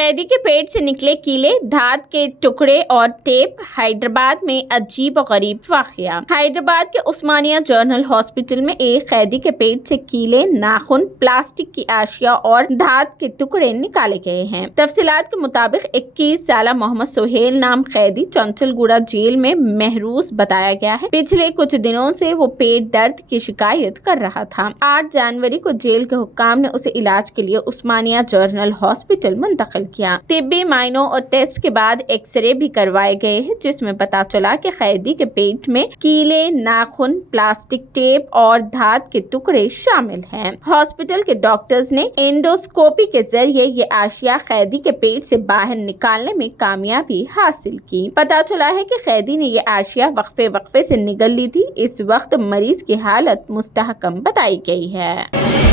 कैदी के पेट से निकले कीले, धात के टुकड़े और टेप। हैदराबाद में अजीब और गरीब वाकया। हैदराबाद के उस्मानिया जनरल हॉस्पिटल में एक कैदी के पेट से कीले, नाखून, प्लास्टिक की आशिया और धात के टुकड़े निकाले गए हैं। तफसीलात के मुताबिक 21 साल मोहम्मद सुहेल नाम कैदी चंचलगुड़ा जेल में महरूस बताया गया है। पिछले कुछ दिनों से वो पेट दर्द की शिकायत कर रहा था। 8 जनवरी को जेल के हुक्काम ने उसे इलाज के लिए उस्मानिया जनरल हॉस्पिटल मुंतकिल किया। तिब्बी मायनों और टेस्ट के बाद एक्सरे भी करवाए गए हैं, जिसमें पता चला कि कैदी के पेट में कीले, नाखून, प्लास्टिक टेप और धात के टुकड़े शामिल हैं। हॉस्पिटल के डॉक्टर्स ने एंडोस्कोपी के जरिए ये आशिया कैदी के पेट से बाहर निकालने में कामयाबी हासिल की। पता चला है कि कैदी ने ये आशिया वक्फे से निगल ली थी। इस वक्त मरीज की हालत मुस्तहकम बताई गई है।